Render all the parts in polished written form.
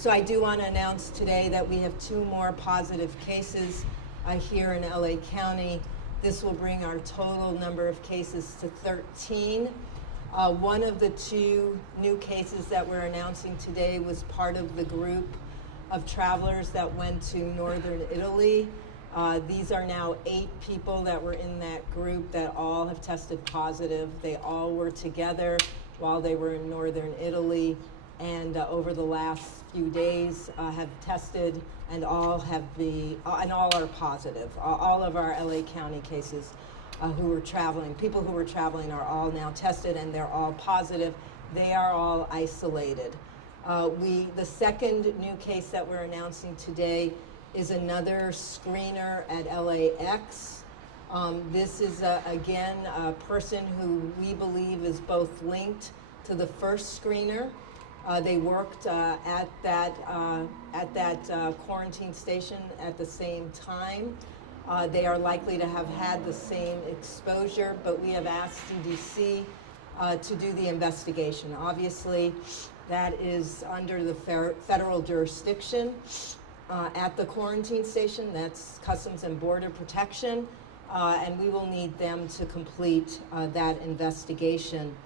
So I do want to announce today that we have 2 more positive cases here in LA County. This will bring our total number of cases to 13. One of the 2 new cases that we're announcing today was part of the group of travelers that went to northern Italy. These are now 8 people that were in that group that all have tested positive. They all were together while they were in northern Italy, and over the last few days have tested, and all are positive. All of our LA County cases who were traveling, people who were traveling, are all now tested, and they're all positive. They are all isolated. The second new case that we're announcing today is another screener at LAX. This is, again, a person who we believe is both linked to the first screener. They worked at that quarantine station at the same time. They are likely to have had the same exposure, but we have asked CDC to do the investigation. Obviously, that is under the federal jurisdiction at the quarantine station. That's Customs and Border Protection, and we will need them to complete that investigation.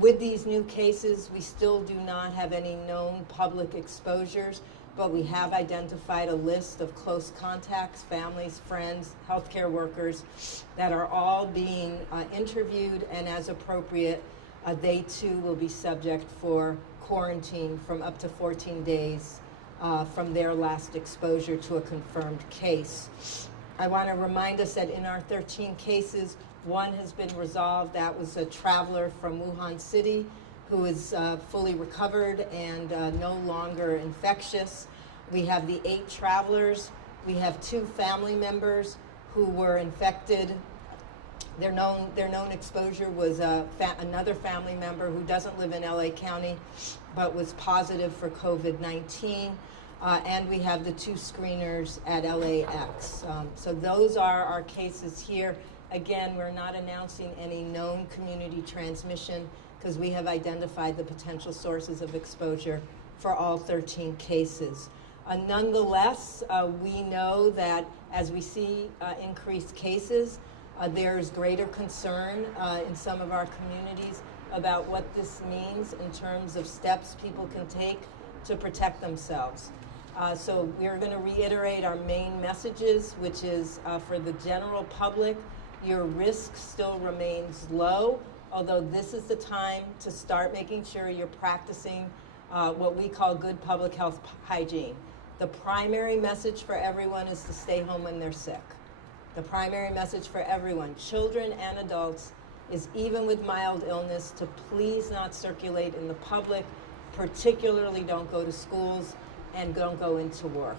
With these new cases, we still do not have any known public exposures, but we have identified a list of close contacts, families, friends, healthcare workers that are all being interviewed, and as appropriate, they too will be subject for quarantine from up to 14 days from their last exposure to a confirmed case. I want to remind us that in our 13 cases, 1 has been resolved. That was a traveler from Wuhan City who is fully recovered and no longer infectious. We have the 8 travelers. We have 2 family members who were infected. Their known exposure was another family member who doesn't live in LA County but was positive for COVID-19. And we have the 2 screeners at LAX. So those are our cases here. Again, we're not announcing any known community transmission because we have identified the potential sources of exposure for all 13 cases. Nonetheless, we know that as we see increased cases, there's greater concern in some of our communities about what this means in terms of steps people can take to protect themselves. So we're going to reiterate our main messages, which is for the general public, your risk still remains low, although this is the time to start making sure you're practicing what we call good public health hygiene. The primary message for everyone is to stay home when they're sick. The primary message for everyone, children and adults, is even with mild illness to please not circulate in the public, particularly don't go to schools and don't go into work.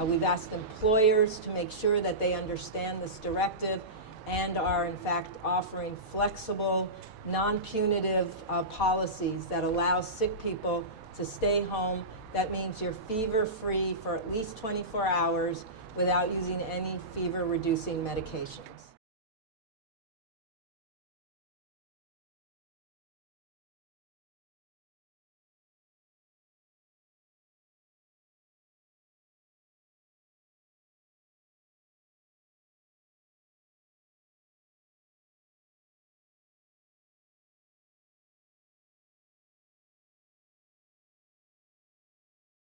We've asked employers to make sure that they understand this directive and are in fact offering flexible, non-punitive policies that allow sick people to stay home. That means you're fever-free for at least 24 hours without using any fever-reducing medications.